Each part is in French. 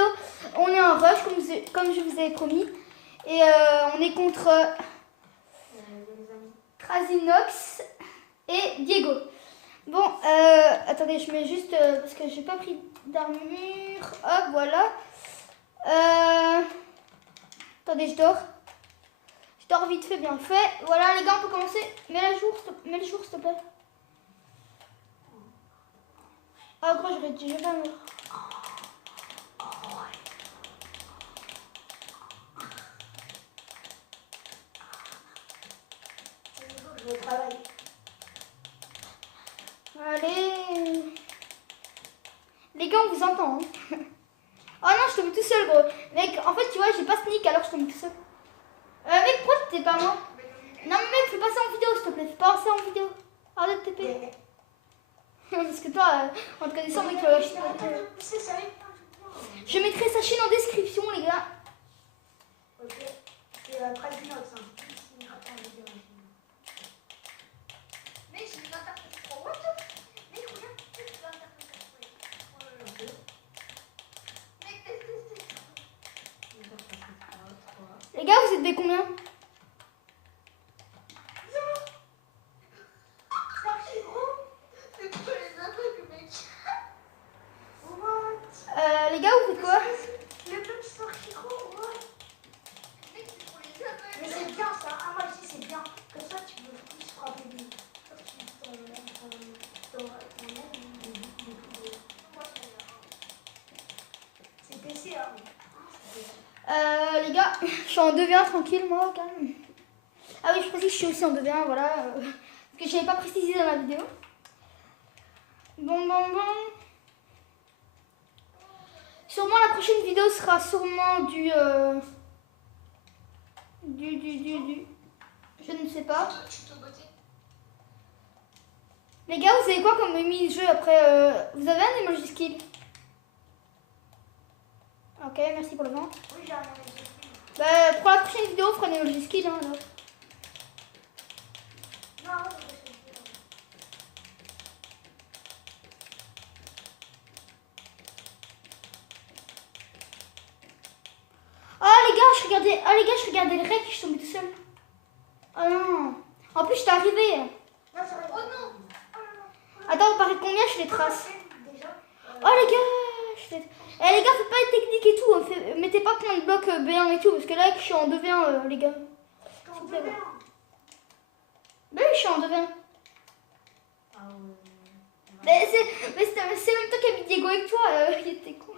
vidéo, on est en rush comme je vous avais promis. Et on est contre Krasinox et Diego. Bon, attendez, je mets juste parce que j'ai pas pris d'armure. Hop, voilà. Attendez, je dors. Je dors vite fait, bien fait. Voilà, les gars, on peut commencer. Mets le jour, s'il te plaît. Ah, gros, je vais pas me... Je travaille. Allez. Les gars, on vous entend. Hein. Oh non, je tombe tout seul, gros. Mec, en fait, tu vois, j'ai pas sneak alors je tombe tout seul. Mec, pourquoi t'es pas moi? Non, mais mec, fais passer en vidéo, s'il te plaît. Fais passer en vidéo. Arrête de TP. Parce que toi, en te connaissant, mec, je mettrai sa chaîne en description, les gars. Ok. C'est Krasinox, hein. Mais j'ai une interface 3. What? Mais regarde, c'est l'interface 3. Mec, teste. Les gars, vous êtes des combien? Les gars, vous faites quoi? Le club Starchiro, ouais. Mais c'est bien ça. Ah, moi aussi c'est bien. Comme ça tu peux plus frapper lui. C'est PC, hein. Les gars, je suis en 2v1 tranquille, moi, quand même. Ah oui, je précise que je suis aussi en 2v1, voilà. Parce que je n'avais pas précisé dans la vidéo. Bon. Sûrement la prochaine vidéo sera sûrement du... Je ne sais pas. Les gars, vous avez quoi comme mini-jeu après vous avez un emoji skill? Ok, merci pour le vent. Oui, j'ai un emoji skill. Bah, pour la prochaine vidéo, on fera un emoji skill, hein, alors. Non, je regardais le rec et je suis tombée tout seul. Oh non. En plus, j'étais arrivée. non, ça va. Oh non. Attends, on paraît combien je les trace? Déjà. Oh les gars, Eh les gars, faites pas de technique et tout. Mettez pas plein de blocs B1 et tout. Parce que là, je suis en 2v1, les gars. Quand Bah bien. oui, je suis en 2v1. Ah ouais. Mais c'est même toi qui as mis Diego avec toi. Il était con.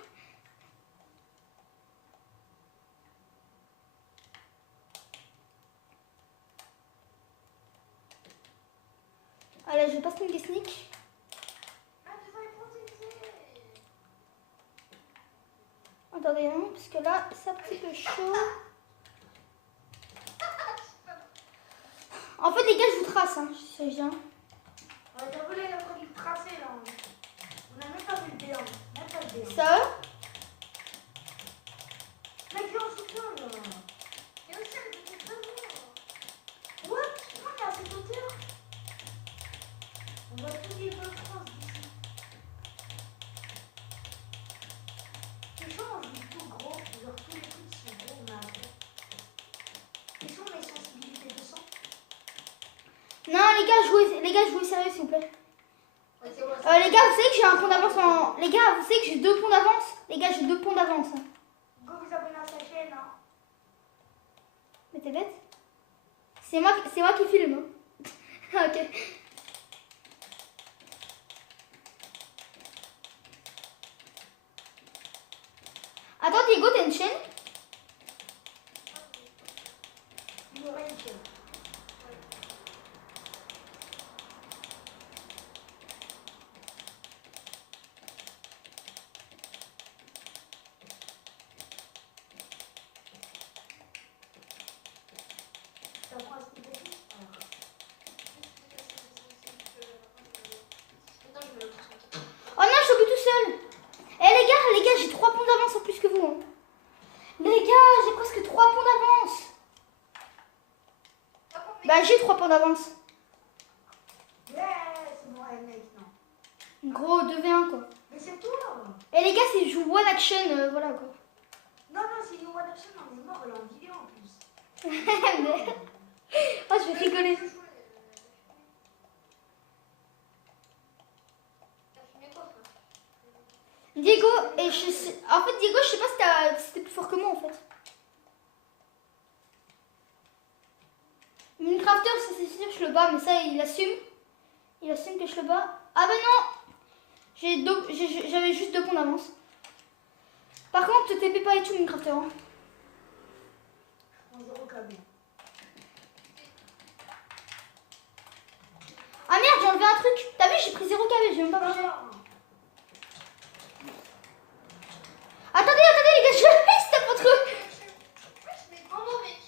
Allez, je passe une sneak. Attendez, hein, parce que là, c'est un petit peu chaud. En fait, les gars, je vous trace, hein, c'est bien. On a volé la première tracée là. On a même pas vu le B1. Même pas le B1. Ça? Mec, viens, on se soutient là. Et aussi, elle était vraiment. What? Pourquoi on est à cette hauteur? On va tout dire de France d'ici. C'est chaud, on joue tout gros. Genre tous les trucs sont gros, on a gros. Quelles sont mes sensibilités de sang? Non, les gars, jouez sérieux, s'il vous plaît. Ouais, c'est bon, Les gars, vous savez que j'ai un point d'avance en... Les gars, vous savez que j'ai 2 points d'avance? Les gars, j'ai 2 points d'avance. Hein. Go vous abonner à sa chaîne. Hein. Mais t'es bête? C'est moi qui filme. Hein. Ok. Attends, Diego, t'as une chaîne? Il aurait une chaîne. Ça prend un petit peu plus. Oh non, je suis tout seul. Eh les gars, j'ai 3 points d'avance en plus que vous. Hein. Les gars, j'ai presque 3 points d'avance. Bah, j'ai 3 points d'avance. Yeah, c'est bon, mec, non. Gros, 2v1 quoi. Mais c'est toi. Et les les gars, c'est joue one action, voilà quoi. Non, non, c'est une one action, on est mort, elle est en vidéo en plus. Oh, je vais rigoler. T'as fumé quoi, frère? Diego, et en fait, Diego, je sais pas si t'es plus fort que moi en fait. Minecrafter, ça c'est sûr, je le bats, mais ça il assume. Il assume que je le bats. Ah ben non! J'avais juste 2 points d'avance. Par contre, te TP pas et tout, Minecrafter. Hein. En 0 KB. Ah merde, j'ai enlevé un truc. T'as vu, j'ai pris 0 KB, j'ai même pas bougé. Attendez, les gars, je vais tape entre eux. Mais comment, mec?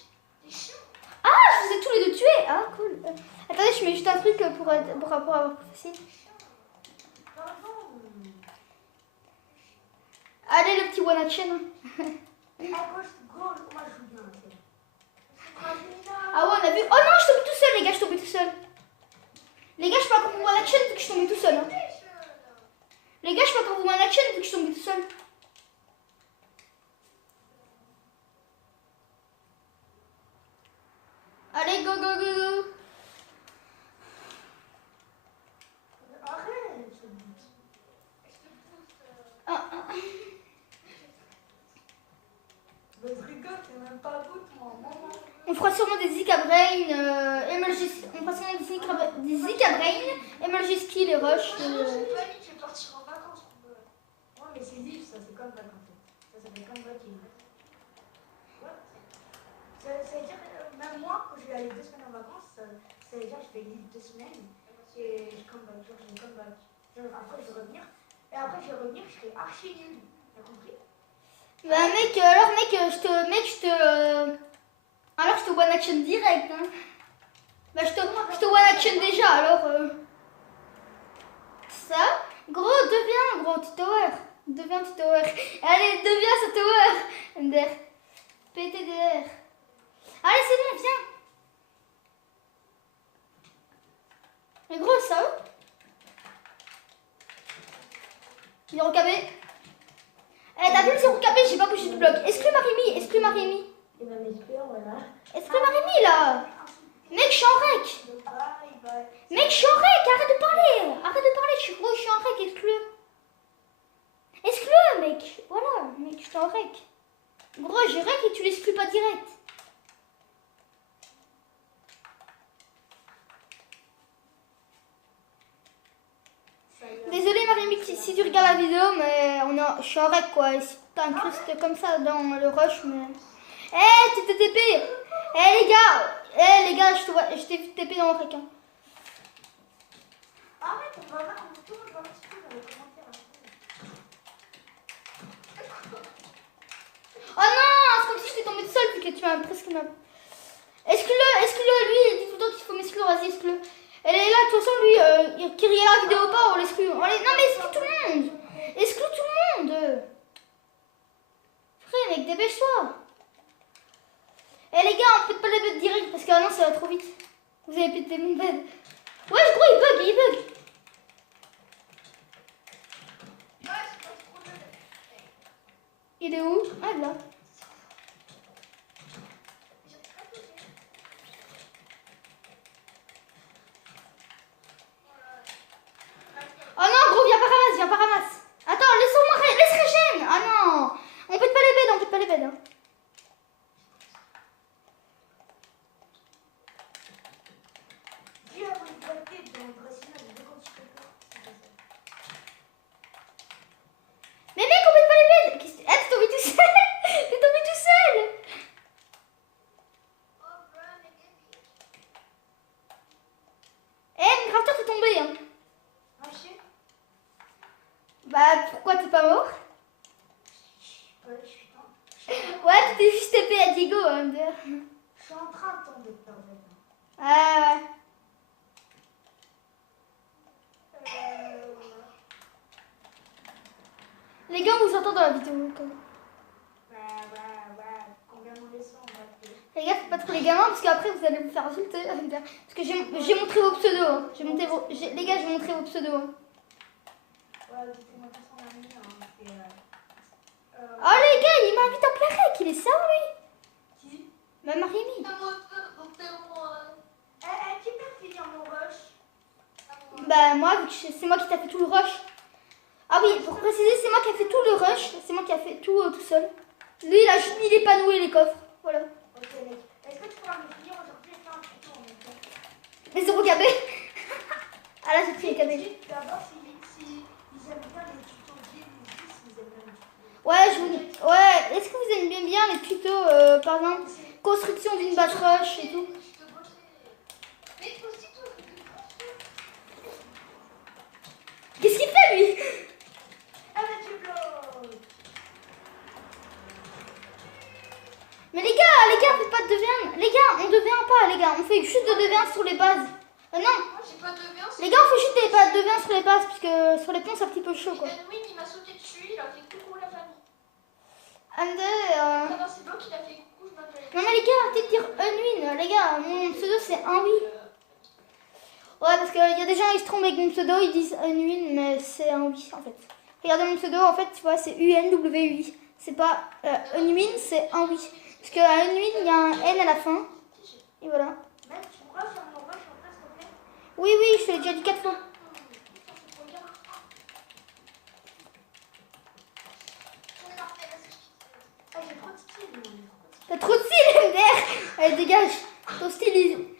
T'es chiant. Ah, je vous ai tous les deux tués. Ah, cool. Attendez, je mets juste un truc pour avoir plus facile. Pardon. Allez, le petit one action. À gauche, goal, moi je joue bien. Ah ouais, on a vu. Oh non, je suis tombée tout seul, les gars, je suis tombée tout seul. Les gars, je suis pas encore pour one action vu que je suis tombée tout seul. Hein. Les gars, je suis pas encore pour one action vu que je suis tombée tout seul. Allez, go, go, go, go. Arrête ce but. Ah, ah. Mais je rigole, t'es même pas good, moi. Maman. On fera sûrement des Zika Brain, MLG, on fera sûrement des Zika Brain, MLG Skill et Rush. Je vais partir en vacances. Ouais, mais c'est libre, ça, c'est comme back en fait. Ça s'appelle comme back in. What? Ça veut dire, même moi, quand je vais aller 2 semaines en vacances, ça veut dire que je vais libre 2 semaines et je come back. Genre, je vais come back. Genre, après, je vais revenir. Et après, je vais revenir, je serai archi nul. T'as compris? Bah mec, alors mec, je te one action direct. Hein. Bah je te one action déjà, alors. Ça, gros, deviens, gros, petit tower. Deviens petit tower. Allez, deviens ce tower. MDR. PTDR. Allez, c'est bon, viens. Mais gros, ça va? 0 KB. Eh, t'as vu le 0 KB, j'ai pas bougé de bloc. Exclue Marimi. Et ben, j'espère, voilà. Exclue Marimi là. Mec, je suis en rec. Bye, bye. Mec, je suis en rec, arrête de parler. Je suis en rec, exclue. Exclue, mec. Voilà, mec, je suis en rec. Gros, j'ai rec et tu l'exclus pas direct. Désolé Marimi si tu regardes la vidéo, mais je suis en rec quoi. Et si t'incrustes comme ça dans le rush, mais. Eh, tu t'es TP. Eh les gars, je t'ai vu TP dans le rec. Hein. Arrête, on va voir, tout le monde va m'expliquer dans les commentaires. Oh non, c'est comme si j'étais tombée toute seule vu que tu m'as presque mal. Exclue-le, lui, il dit tout le temps qu'il faut m'exclure, vas-y, exclue. Elle est là, de toute façon, lui, qu'il regarde la vidéo ou pas, on l'exclut. Non mais exclue tout le monde. Exclue tout le monde. Frère, mec, dépêche-toi. Eh les gars, on peut pas les bêtes direct parce que non, ça va trop vite. Vous avez pété mon bed. Ouais, gros, il bug. Il est où? Ah, là. Oh non, gros, viens pas ramasse. Attends, laisse régène. Ah non. On pète pas les beds, hein. Dis à votre paquet dans le dressing, je veux quand tu peux pas. Mais mec, on pète pas les beds. Ah, t'es tombé tout seul. Eh, Minecrafter, t'es tombé, hein. Marché? Bah, pourquoi t'es pas mort? Ouais, je suis Ouais, tu t'es juste TP à Diego, hein. Je suis en train de tomber de temps en temps. Ah, les gars, on vous entend dans la vidéo. Quand même. Ouais. Combien on descend, on va faire. Les gars, faites pas trop les gamins parce qu'après vous allez vous faire insulter. Parce que j'ai montré vos pseudos. Hein. Les gars, j'ai montré vos pseudos. Hein. Ouais, c'était ma façon d'amener. Hein. il est ça, lui. Qui Bah, Marimi. Un moteur, donc t'es au moins. Qui peut finir mon rush? Bah, moi, vu que c'est moi qui t'a fait tout le rush. Ah oui, pour préciser, c'est moi qui ai fait tout le rush. C'est moi qui ai fait tout tout seul. Lui, il a juste mis les panneaux et les coffres. Voilà. Ok, mec. Est-ce que tu pourras me finir aujourd'hui et faire un tuto en même temps? Les 0 KB. Ah là, j'ai pris les KB. Dis d'abord si ils aiment bien les tutos guides ou juste s'ils aiment bien les tutos. Ouais, ouais. Est-ce que vous aimez bien les tutos, par exemple, construction d'une base rush et tout? Mais aussi tout. Qu'est-ce qu'il fait, lui? Ah, mais tu bloques! Mais les gars, faites pas de devient. Les gars, on devient pas, les gars. On fait juste de devient sur les bases. Non, Moi, j'ai pas de bien. les gars, on fait juste des pas de devient sur les bases, parce que sur les ponts, c'est un petit peu chaud, quoi. Edwin, il m'a sauté dessus, il a fait coucou la famille. And, Dans ses blocs, il a fait coucou, je m'appelle. Non, mais les gars, arrêtez de dire unwin. Les gars, mon pseudo, c'est un oui. Ouais, parce qu'il y a des gens, ils se trompent avec mon pseudo, ils disent unwin, mais c'est un oui, en fait. Regardez mon pseudo, en fait, tu vois, c'est UNWI. C'est pas unwin, c'est un oui. Parce qu'à unwin, il y a un N à la fin. Et voilà. Mec, tu pourras faire mon rush en place, s'il te plaît? Oui, je te l'ai déjà dit 4 fois. Ah, j'ai trop de style, moi. T'as trop de style, MDR. Allez, dégage. Ton style, il...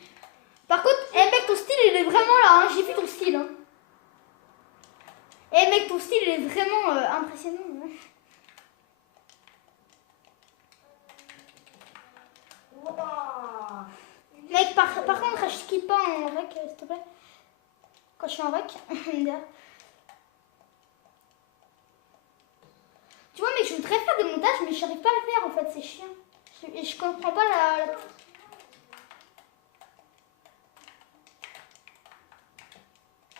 Par contre, mec, ton style, il est vraiment là. Hein. J'ai vu ton style. Hein. Mec, ton style, il est vraiment impressionnant. Hein. Waouh! Mec, par contre, je skip pas en rec, s'il te plaît. Quand je suis en rec, MDR. Tu vois, mais je voudrais faire des montages, mais j'arrive pas à le faire, en fait. C'est chiant. Je comprends pas la...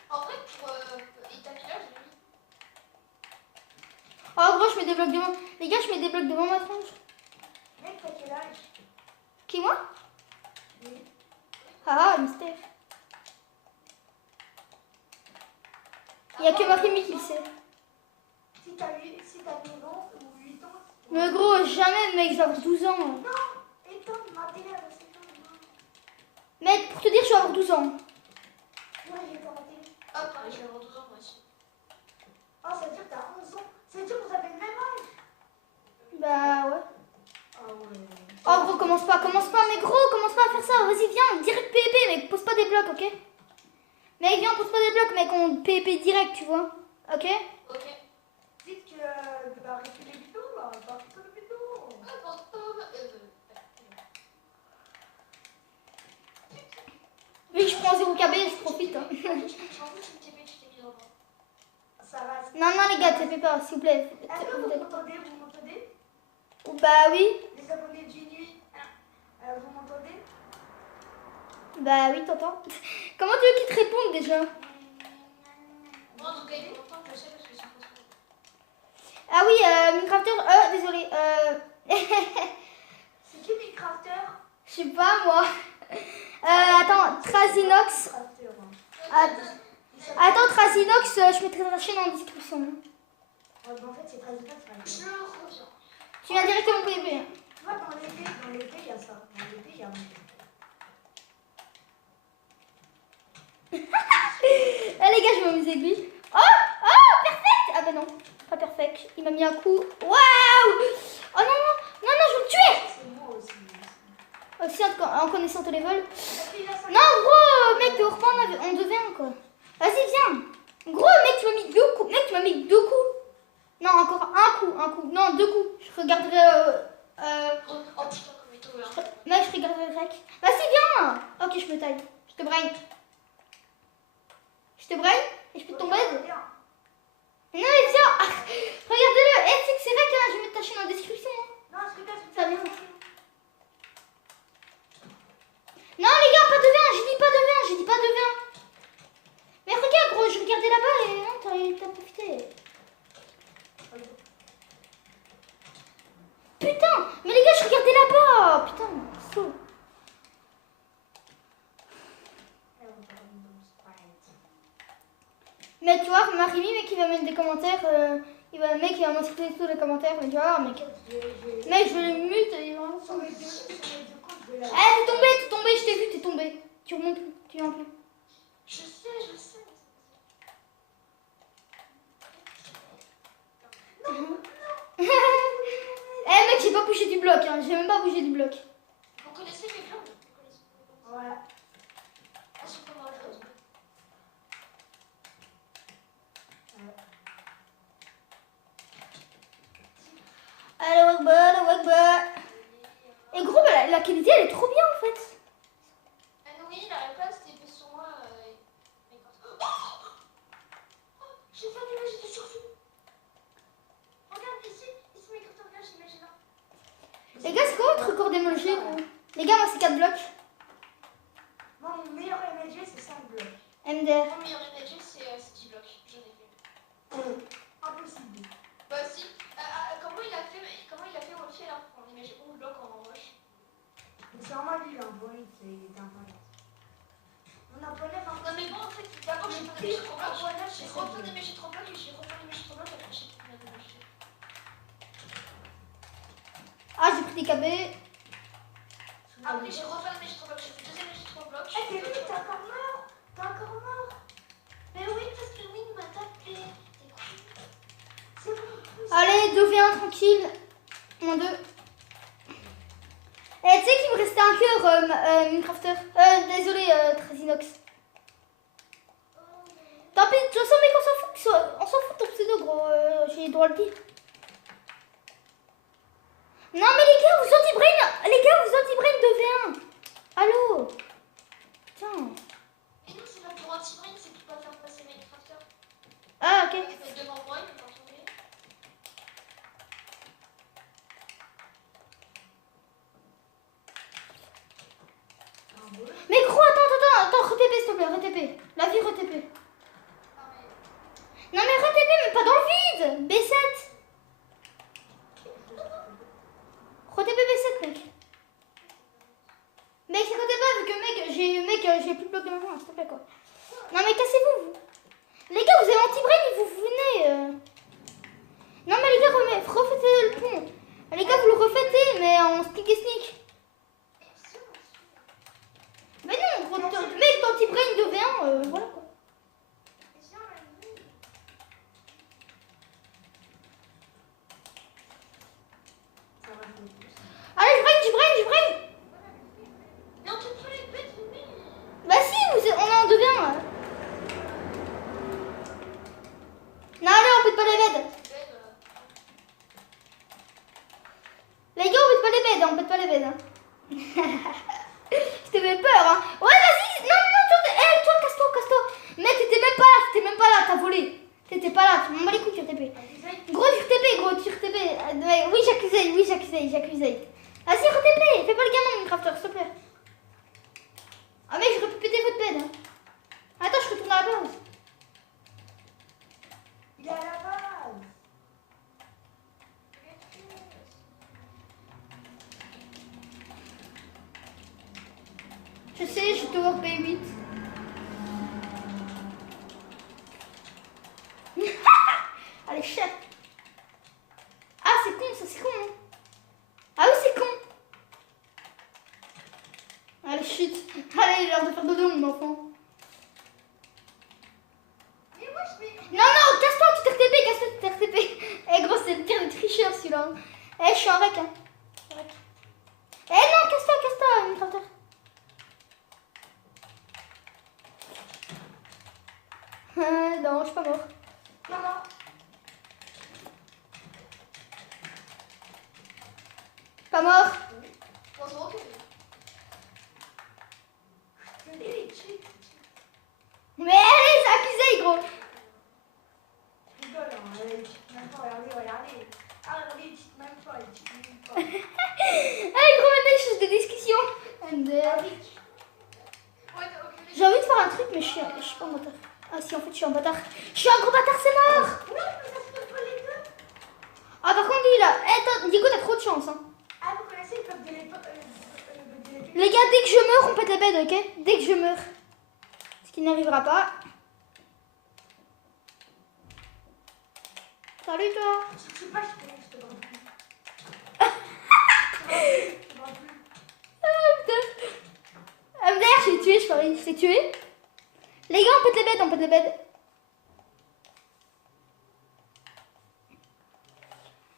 En vrai, pour Itapia, j'ai mis. Oh, gros, je mets des blocs devant... Les gars, je mets des blocs devant ma tronche. Mec, t'as quel âge? Qui, moi? Oui. Ah, mystère. Il n'y a que Marie qui le sait. Si t'as 9 ans ou 8 ans. Mais gros, jamais, mec, j'avais 12 ans. Non! Éteins ma télé, c'est tout. Mec, pour te dire, je vais avoir 12 ans. Moi, j'ai pas ma télé. Ah, pareil, je vais avoir 12 ans, moi aussi. Ah, ça veut dire que t'as 11 ans. Ça veut dire que vous avez le même âge. Bah ouais. Ah ouais. Oh gros, commence pas, mais gros, commence pas à faire ça. Vas-y, viens, direct PvP, mec, pose pas des blocs, ok? Mec, viens, pose pas des blocs, mec, on PvP direct, tu vois. Ok? Ok. Dites que bah, arrêtez les vidéos là, bah, arrêtez les vidéos. Ah, bon, Vu que je prends 0 KB, je profite. Hein. je m'en fous, si tu t'es mis dans le vent. Ça va. Non, les gars, TP pas, s'il vous plaît. Est-ce que vous m'entendez? Vous m'entendez? Bah oui. Les abonnés de Genuine, vous m'entendez? Bah oui, t'entends. Comment tu veux qu'ils te répondent déjà? Moi, en tout cas, il faut longtemps que je sais parce que c'est impossible. Ah oui, Minecrafter, désolé. C'est qui Minecrafter? Je sais pas, moi. Attends, Trasinox. Minecrafter, hein. Attends, Trasinox, je mettrai ta chaîne en description. Ouais, bah, en fait, c'est très bien. Je reviens. Tu viens directement PvP. Tu vois, dans l'été, il y a ça. Dans l'été, il y a Ah les gars, je vais m'amuser avec lui. Oh, perfect. Ah bah non, pas perfect. Il m'a mis un coup. Waouh. Oh non, je vais le tuer. C'est moi aussi. Aussi en connaissant tous les vols. Il a ça. Non, gros, mec, au repas, on devient quoi. Vas-y, viens. Gros, mec, tu m'as mis 2 coups. Mec, tu m'as mis 2 coups. Non, encore un coup. Non, 2 coups. Je regarderai... Oh putain, comme il est hein. Mec, je regarderai le rec. Vas-y, viens. Ok, je me taille. Je te brain. Et je peux tomber. Non, mais viens. Ah, regardez-le. C'est vrai que là, je vais mettre ta chaîne en description. Hein. Non, je rigole, c'est Ça pas vient. bien. Non, les gars, pas de vin. J'ai dit pas de vin. Mais regarde, gros, je regardais là-bas et non, t'as profité. Putain, mais les gars, je regardais là-bas. Putain, saut. Mais tu vois, Marimi, mec, il va mettre des commentaires. Le mec, il va m'insulter tous les commentaires, mais tu vas voir, mec. Mec, je vais le mute. Il va... Sur mes deux comptes, je vais la. Eh, t'es tombé, je t'ai vu, t'es tombé. Tu remontes plus, tu viens plus. Je sais. Eh, mec, j'ai pas bougé du bloc, hein. J'ai même pas bougé du bloc. Vous connaissez mes plans? Voilà. Elles sont pas malheureuses. Allez, Wakbar. Et gros, bah, la qualité, elle est trop bien, en fait. Oui, la place était sur moi. Oh, j'ai fait une image de survie. Regarde ici mes cartes là, j'imagine là. Les gars, c'est quoi votre record d'émojis, gros? Les gars, moi, c'est 4 blocs. Moi, mon meilleur MLG, c'est 5 blocs. MDR. Mon meilleur MLG, c'est 10 blocs. J'en ai fait. Impossible. Bah si. Comment il a fait Wolfie là? On imagine 11 blocs en moche. C'est normal, lui, il est un bon hit, il est un bon hit. On a pas l'air. Non mais bon, en fait, d'abord j'ai pas d'MG 3 blocs. J'ai refait un MG 3 blocs et j'ai refait un MG 3 blocs après j'ai plus de MG. Ah, j'ai pris des KB. Après j'ai refait un MG 3 blocs. J'ai fait 2 MG 3 blocs. Eh, t'es vite, t'es encore mort. T'es encore mort. Mais oui, parce que Win m'a tapé. C'est bon. Allez, 2v1, tranquille. Moins 2. Eh, tu sais qu'il me restait un cœur, Minecrafter. Désolé, Trazinox. Tant pis, de toute façon, mec, on s'en fout de ton pseudo, gros. J'ai le droit de le dire. Non, mais les gars, vous anti-brain 2v1. Allô? Tiens. Et nous, c'est pas pour anti-brain, c'est pour pas faire passer Minecrafter. Ah, ok. Il fait devant moi, il peut pas tomber. Mais gros, attends, re-TP, s'il te plaît, re-TP. La vie, re-TP. Non, mais re-TP, mais pas dans le vide. B7. Re-TP B7, mec. Mec, c'est côté pas, vu que, j'ai plus de bloc de main, s'il te plaît, quoi. Non, mais cassez-vous, vous. Les gars, vous avez anti-brain, vous venez. Non, mais les gars, refaites le pont. Les gars, vous le refaites, mais en sneak et sneak. Mais non, mec, d'anti-brain 2v1, voilà, quoi. Allez, je brain. Mais on peut pas les bêtes, oui. Bah si, on est en 2v1. Non, allez, on pète pas les beds. Les gars, on pète pas les beds, hein. Je t'avais peur, hein. Ouais, vas-y. Non, toi, casse-toi. Mec, t'étais même pas là, t'as volé. T'étais pas là, tu m'en bats les couilles, tu RTP. Gros, tu RTP. Oui, j'accusais. Vas-y, RTP. Fais pas le gamin, Minecrafter, s'il te plaît. Ah, mec, j'aurais pu péter votre bed, hein. Attends, je retourne à la base. Il est à la base. Je sais, je te vois P8. Allez, chef. Ah, c'est con, hein. Ah oui, c'est con. Allez, chut. Allez, il est l'heure de faire dodo, mon enfant. Mais moi, je vais. Non, casse-toi, tu t'es RTP. Eh, gros, c'est le pire des tricheurs, celui-là. Eh, je suis un rec, hein. Eh, non, casse-toi, Minecrafter. Non, je suis pas mort. Maman. Pas mort. On se recule. Mais allez, c'est accusé, gros. Je rigole, hein. Elle cheat même pas, regardez. Ah, regardez, il cheat même pas. Allez, gros, maintenant, je suis de discussion. J'ai envie de faire un truc, mais je suis pas un bâtard. Ah si, en fait, je suis un bâtard. Je suis un gros bâtard, c'est mort. Ah, par contre, lui, là. Eh, Diego, t'as trop de chance, hein. Ah, vous connaissez le peuple de l'époque Les gars, dès que je meurs, on pète la bed, ok? Dès que je meurs. Ce qui n'arrivera pas. Salut toi. Je sais pas, je te vois plus. Je te vois plus. Ah, putain. D'ailleurs, je l'ai tué, je parie. Je l'ai tué. Les gars, on pète les bêtes, on pète les bêtes.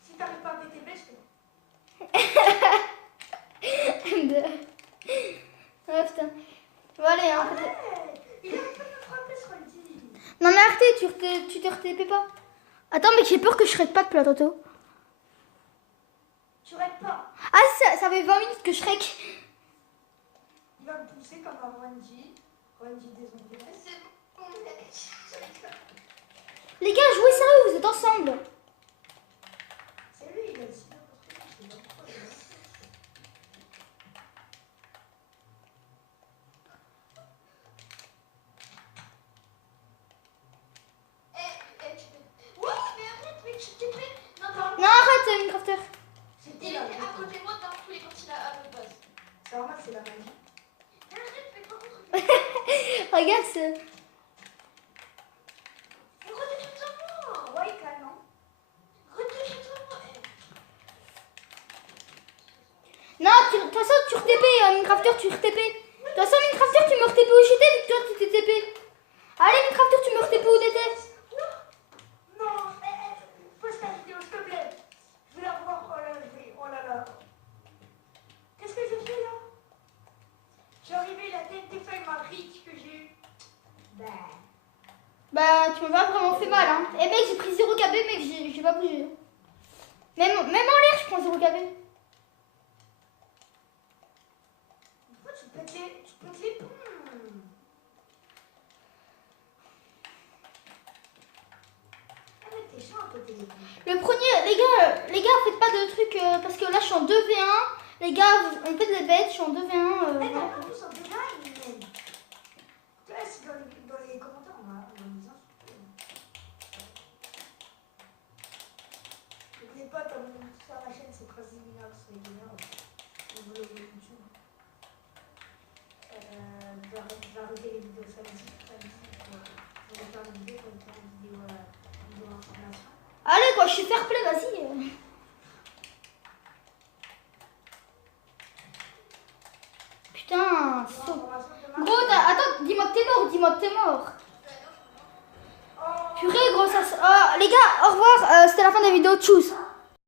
Si t'arrives pas à péter bête, je te M2. Oh putain. Bon, allez, hein, peut-être. Ouais, il a pas de frapper ce Randy. Non, mais arrêtez, tu te RTP pas. Attends, mais j'ai peur que je raid pas de là tantôt. Tu règles pas. Ah, ça fait 20 minutes que je rec. Il va me pousser comme un Randy. Randy désolé. C'est bon, mec. Je rigole. Les gars, jouez sérieux, vous êtes ensemble. C'est lui, il a décidé de construire. Je sais pas pourquoi. Tu peux. Oui, mais arrête, mec, je t'ai fait. Non, non. Non, arrête, Minecrafter. C'était Il là. était à côté de moi dans tous les continents à l'autre base. C'est normal, c'est la magie. Mais arrête, fais pas contre. Regarde ce. Mais retourne sur moi. Ouais, calme. Retourne sur moi. Non, de toute façon, tu RTP, Minecrafter, tu RTP. De toute façon, Minecrafter, tu me RTP où j'étais, vu que toi, tu t'es TP. Allez, Minecrafter, tu me RTP où t'étais. Non, pose ta vidéo, s'il te plaît. Je vais la voir. Oh là là. Qu'est-ce que j'ai fait là? J'ai arrivé la tête des feuilles marriques que j'ai eu. Bah, tu m'as pas vraiment fait mal, hein. Eh mec, j'ai pris 0 KB, mec, j'ai pas bougé. Même en l'air, je prends 0 KB. Pourquoi tu pètes les ponts? Ah mais t'es chiant à péter les ponts. Le premier, les gars, faites pas de trucs, parce que là, je suis en 2v1. Les gars, on fait des bêtes, je suis en 2v1. Eh, Voilà. en plus, en déjà, il m'aime. Tu vois, c'est dans les commentaires, on va nous insulter. N'oubliez pas, comme sur la chaîne, c'est Crazy Miners, les gamers. On veut le YouTube. Je vais arrêter les vidéos samedi. Je vais faire une vidéo comme ça, une vidéo d'information. Allez, quoi, je suis fair play, vas-y. Putain, saut. Information demain. Gros, attends, dis-moi que t'es mort. Oh. Purée, gros, ça. Oh, les gars, au revoir, c'était la fin de la vidéo, tchuss.